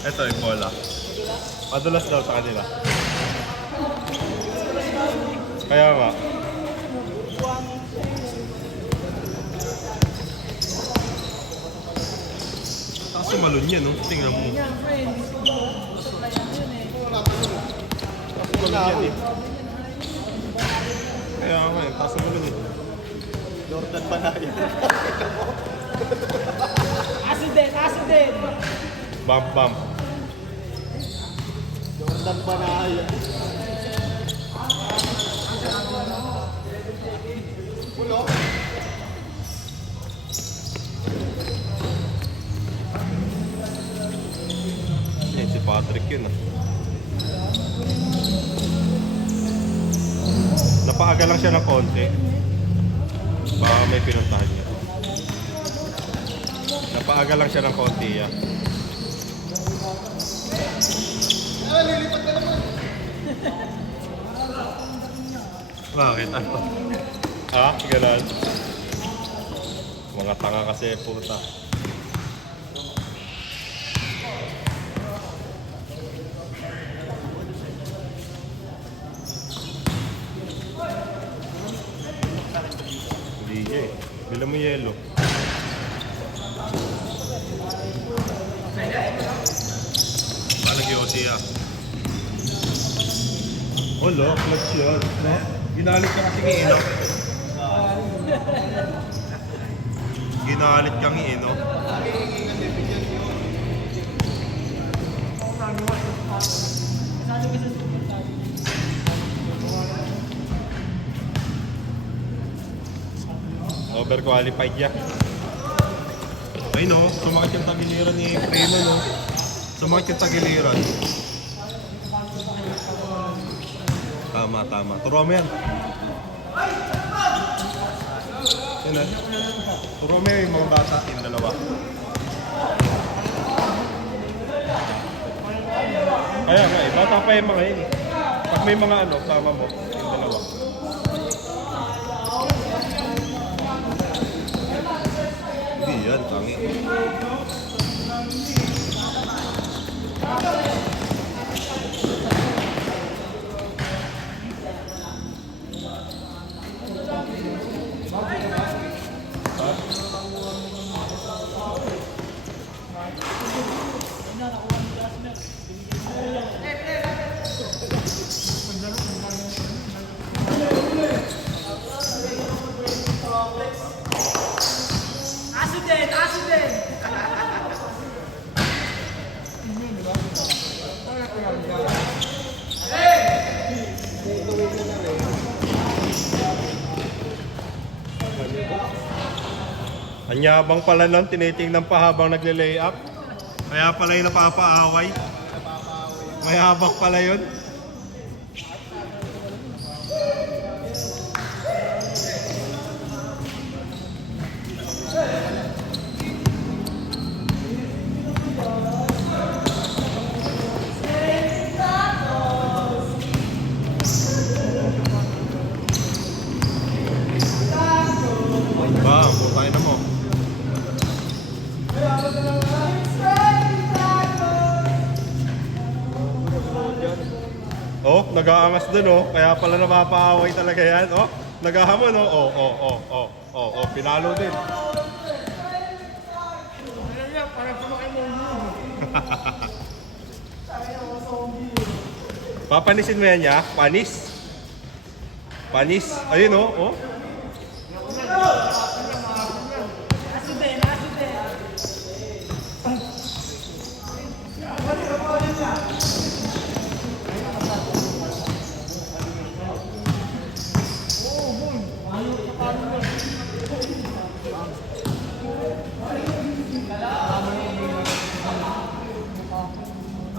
Ito yung bola. Madulas daw sa kanila. Kaya nga. Kasi malun yan, no? Tingnan mo. Malun yan eh. Kaya nga eh, taas na malun eh. Jordan pa na yan. Aso din! Bump, bump. Jordan pa na yan. Pulo. Yan si Patrick yun ah. Napaaga lang siya ng konti. Baka may pinuntahan niya. Napaaga lang siya ng konti ah. Lilipat ka naman. Bakit? Ano? Ah, ganun. Mga tanga kasi puta. Hindi niya eh. Bila mo yelo. Nag-iOC ah. Olo, clutch yun. Ginalit ka kasi Ino. Ginalit kang Ino. Overqualified ya. Ay no, sumakit yung tagiliran ni Primo no. Sumakit yung tagiliran. Tama, tama. Turo mo yan. Yan na. Turo mo yung mga bata, yung dalawa. Kaya nga eh, bata pa yung mga yun eh. Pag may mga ano, tama mo, yung dalawa. Hindi yan, tangi. Aso din! Anyabang pala nun, tinitingnan pa habang nagle-lay up. Kaya pala yung napapaaway. Mayabang pala yun. Ba, putay na mo. Oh, nag-aangas dun oh. Kaya pala napapaaway talaga yan. Oh, naghahamon oh. Oh, pinalo din. Papanisin mo yan ya? Panis? Panis? Ayun oh, oh. Aso din!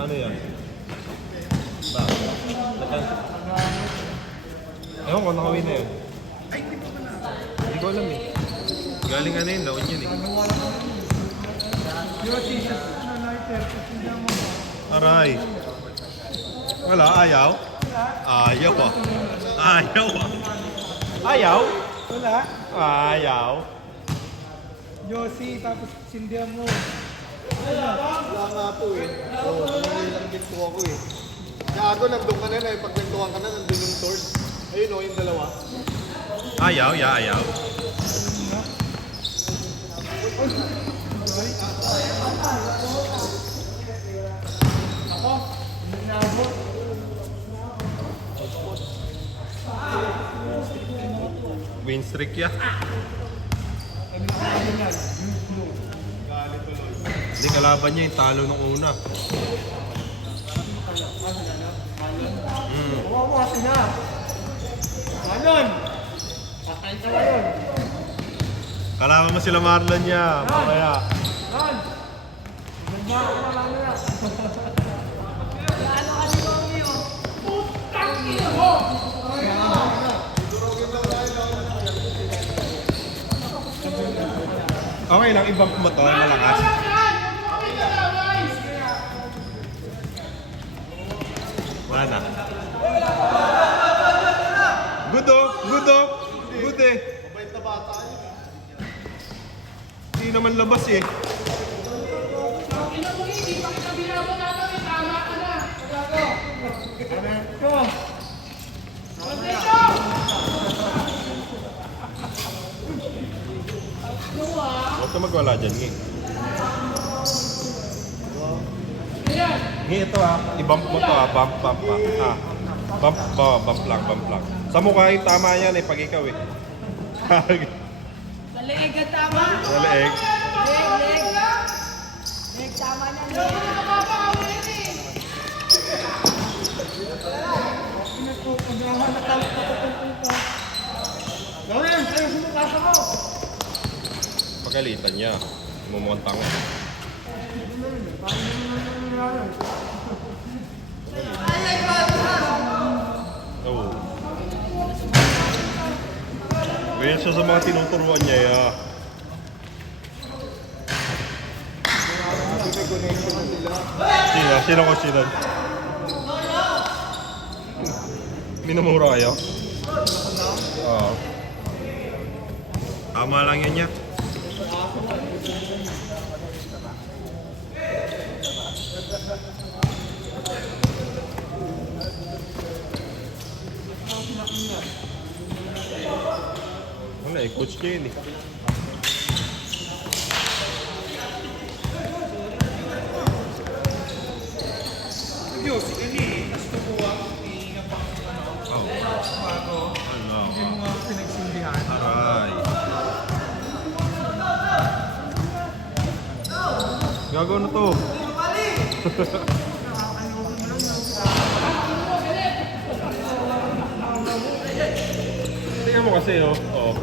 Ano yan? Ba? Ewan ko, nakawin na yun. Hindi ko alam eh. Galing ano yun, laon yun eh. Aray. Wala, ayaw? Ayaw ah. Ayaw ah. Ayaw? Wala. Ayaw. Yossi, tapos sindihan mo. Wala nga po eh. Oo, nangilang ginto ako eh. Gago, nandun ka na na eh. Pag nagtuwang ka na, nandun yung sword. Ayun o, yung dalawa. Ayaw, ya, ayaw. Win streak ya. Hindi kalaban niya yung talo nung una. Huwag mo kasi na. Ganon. Patay ka ngayon. Kalaban mo sila Marlon niya. Mamaya. Ganon. Ganda ako na lang na. Ano ka ni Romeo? Putang ina mo! Okay lang, ibang mo to, malakas. Wala na. Good oh, good oh. Good eh. Mabait na bata yun. Hindi naman labas eh. Huwag ka magwala dyan, Ngi. Ngi, ito ah. I-bump mo to ah. Bump, bump ah. Ah. Bump, bump lang, bump lang. Sa mukha yung tama yan eh, pag ikaw eh. Sa leeg ang tama. Sa leeg. Leg. Leg tama na. Leg. Gawin! Ayaw sumukasa ko! Pagalitan niya. Mumukhang tanga. Oo. Ganyan siya sa mga tinuturuan niya ya. May connection na sila. Sino? Sino ko sino? Minumura kayo? Oo. Tama lang yan niya. Wala eh, coach niya yun eh. Aray. Gago na to. Tingnan mo kasi oh. Oh.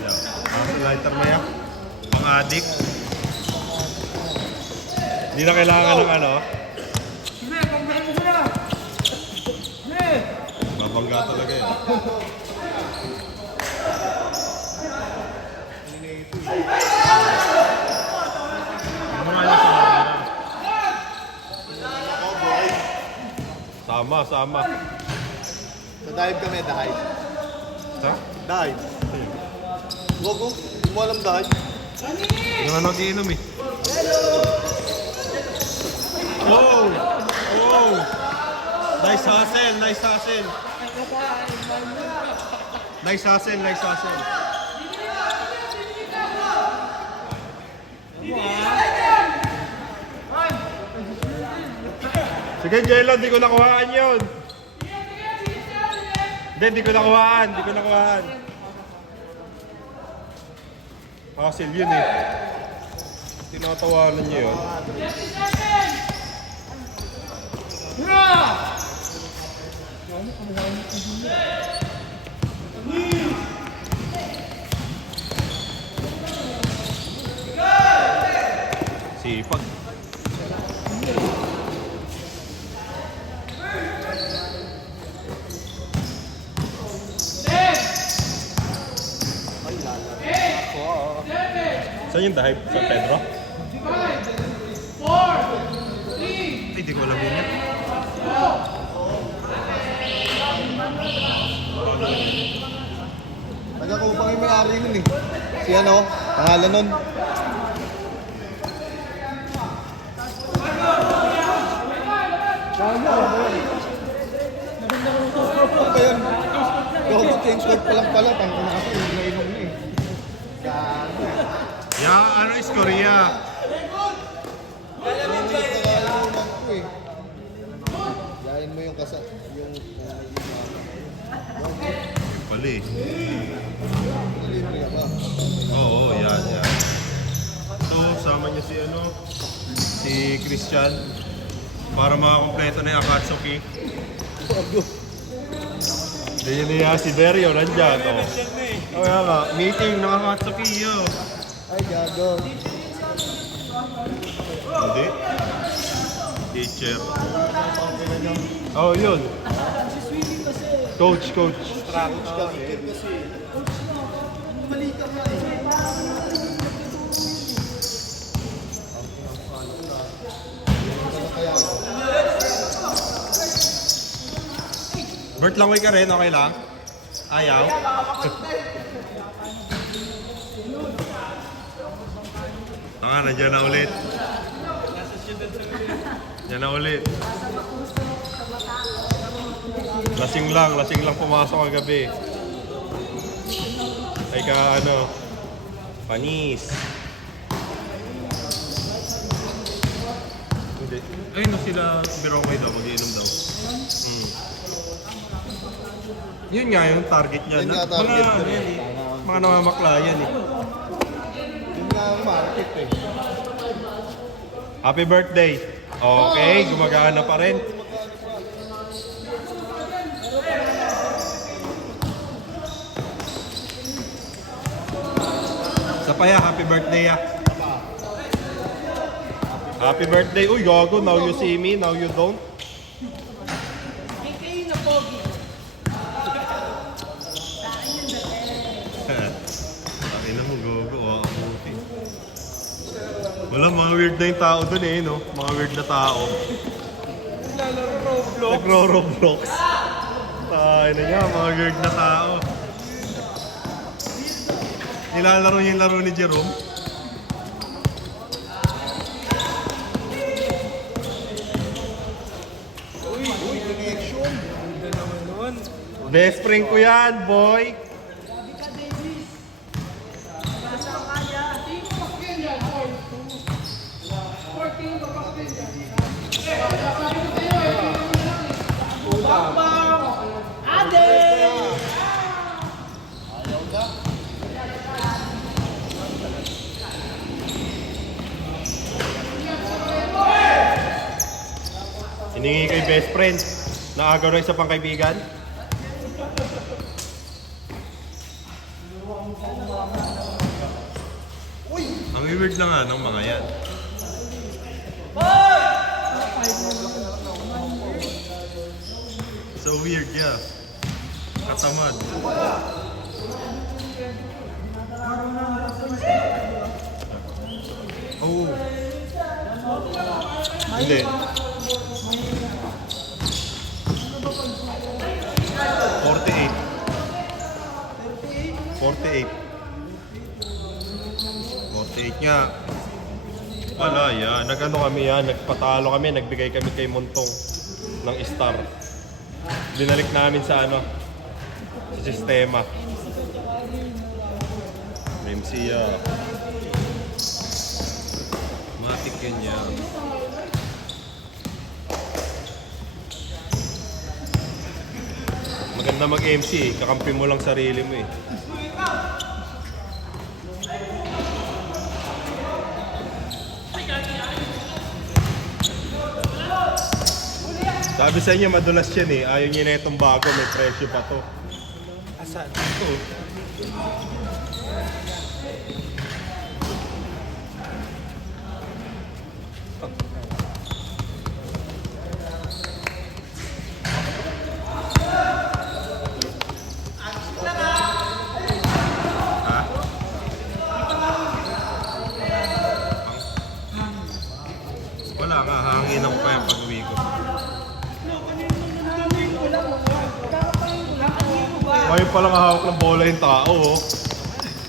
Yeah. Lighter mo yan. Pang adik. Hindi na kailangan ng ano. Babangga talaga eh. Sama. Sa dive kami, dive. Ha? Dive. Gogo, hindi mo alam dive. Hindi naman nagiinom eh. Wow! Wow! Nice hustle! Nice hustle! Nice hustle! Nice hustle! Sige, Jello, di ko nakuhaan yun. Hindi ko nakuhaan. Di ko nakuhaan. Hustle yun eh. Tinatawanan niyo yun. Sipag. Saan yung dive? San Pedro? Hindi ko alam yun yan. Taga-kupang yung may-ari nun eh. Si ano, pangalan nun. Ano ba yun? Gogo change code pa lang pala. Tangko na kasi yung nainom na eh. Gago eh. Yeah, ano is Korea? Nakalimutan ko eh. Yain mo yung yung Yung pala eh. delivery ba? Oo, yan. So, sama niya si ano, si Christian. Para makakompleto na yung Akatsuki. Hindi niya si Berio, nandyan. Oh. Kaya nga, meeting ng Akatsuki yo. Ay, gago. Hindi. Teacher. Oh, yun. Coach. Bert, langoy ka rin, okay lang? Ayaw? Nandiyan na ulit. Yan na ulit. Lasing lang pumasok kagabi. Ay ka ano, panis. Hindi. Ay, no sila Birongay daw, mag-iinom daw. Yun nga yung target niya. Yun nga target ko Mga, rin. mga namamaklayan eh. Yun nga ang market eh. Happy birthday. Okay, gumagana pa rin. Sa paya, happy birthday ah. Happy birthday. Uy, gago. Now you see me, now you don't. Ay na mo, gago. Puti. Wala, mga weird na yung tao dun eh, no? Mga weird na tao. Nagro-Roblox. Ay na niya, mga weird na tao. Nilalaro niya yung laro ni Jerome. Uy, connection. Best friend ko yan, boy. Hiningi kay best friend. Naagaw na isa pang kaibigan. Ang weird na nga ng mga yan. So weird, yeah. Katamad. Oh. Hindi. 48 nga. Wala yan. Nag-ano kami yan. Nagpatalo kami. Nagbigay kami kay Montong ng star. Binalik namin sa ano, sa sistema. MC matik yun yan. Maganda mag-MC eh. Kakampi mo lang sarili mo eh. Sabi sa inyo, madulas yan eh. Ayaw niya na itong bago, may presyo pa to. Asan? Ito. Ha? Wala nga, hangin ako pa yung pag-uwi ko. Ngayon pa lang hawak ng bola yung tao, oh.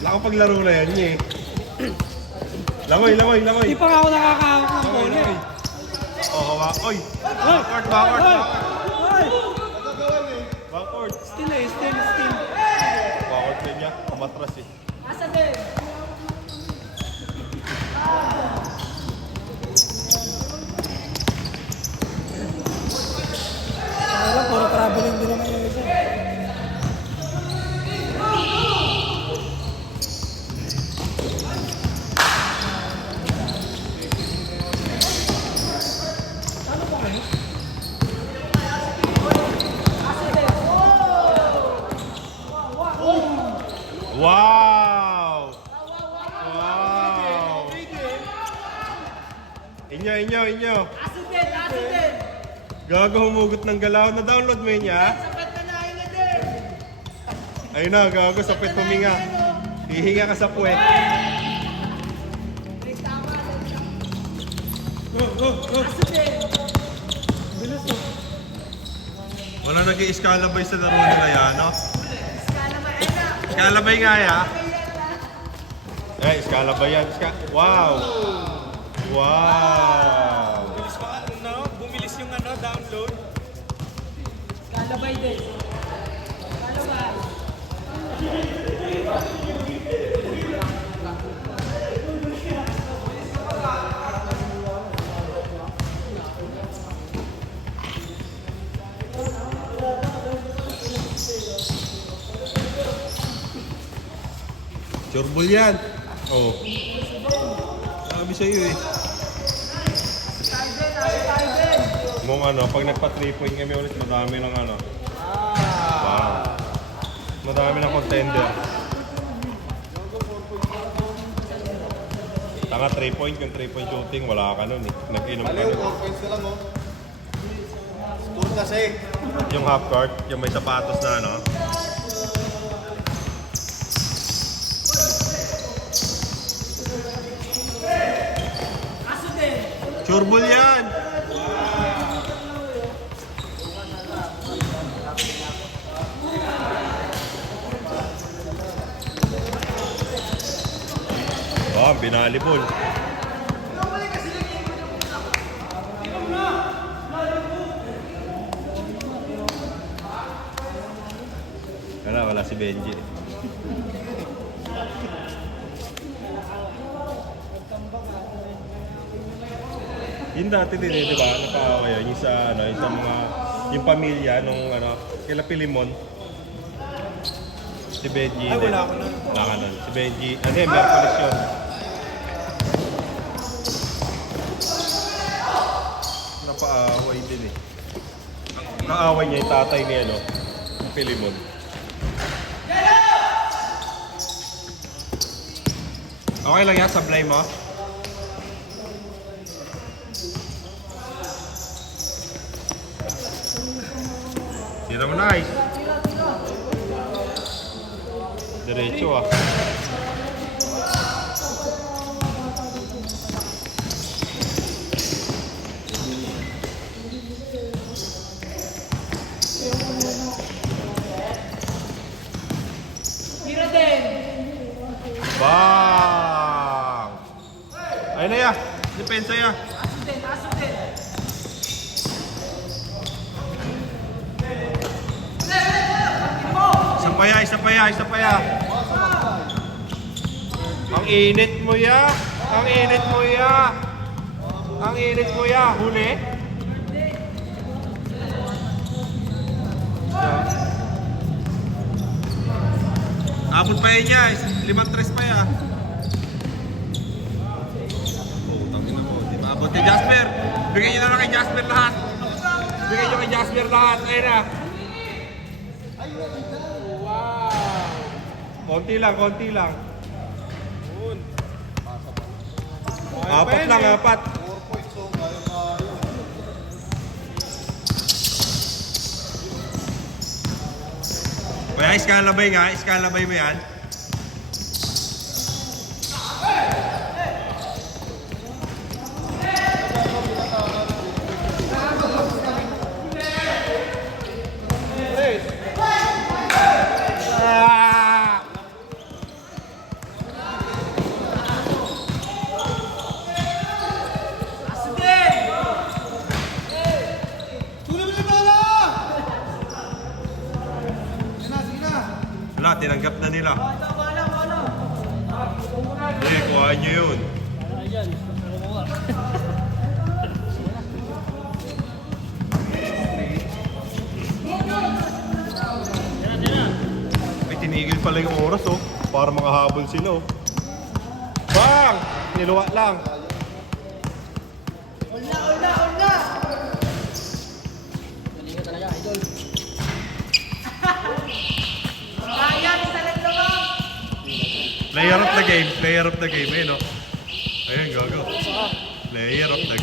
Nakapaglaro na yan niya, eh. Langoy, langoy, langoy. Di pa nga ako nakakahawak ng bola eh. Oh, hawak. Oy! Backward, backward, backward. Backward. Still eh, still. Backward na niya. Matras, eh. Asa din? Wala, puro traveling din naman yung isa. Wow! Wow! Inyo. Gago humugot ng galaw. Na-download mo yun niya? Ayun na, gago sa pet huminga. Hihinga ka sa puwet. Bilis oh. Wala nag-i-escalabay sa laro nila yan, no? Escalabay nga ya. Escalabay yan. Wow! Wow! Bumilis yung download. Kalabay din. Kalabay. Sureball yan. Oh. Sabi sa'yo eh. Mong pag nagpa 3 point kami ulit, madami ng Wow. Madami ng contender. Tanga 3 point, yung 3 point shooting, wala ka nun eh. Nag-inom ka Aliw, nun. 4 points ka lang, oh. Score kasi. Yung half court, yung may sapatos na Sureball yan! Oh, binalibol. Wala si Benji. Yung dati din di ba? Nakaaway yun. Yung sa, yung sa mga, yung pamilya nung, kila Pilimon. Si Benji. Ay, wala ka nun. Wala ka nun. Si Benji. Merkulis yun. Napaaway din eh. Nakaaway niya yung tatay ni, Pilimon. Okay lang yan, sablay mo. Tira mo na, nice. Diretso ah. Tira din. Bang! Ayun na ya. Depensa ya. Aso din. Isa pa ya. Ang init mo ya. Huli. Abot pa yan niya. 5-3 pa ya. Oh, tangin na mo. Di ba abot kay Jasper? Bigay nyo na lang kay Jasper lahat. Ayun na. Konti lang. Apat lang. 4 points, oh. Kaya iskalabay mo yan. Wala, tinanggap na nila. Hindi, kuhaan nyo yun. Ayan. May tinigil pala yung oras oh. Para mga habol sila oh. Bang! Niluwa lang. Galingan talaga, idol. Player of the game, player of the game. Ayun oh. Ayun, gago. Player of the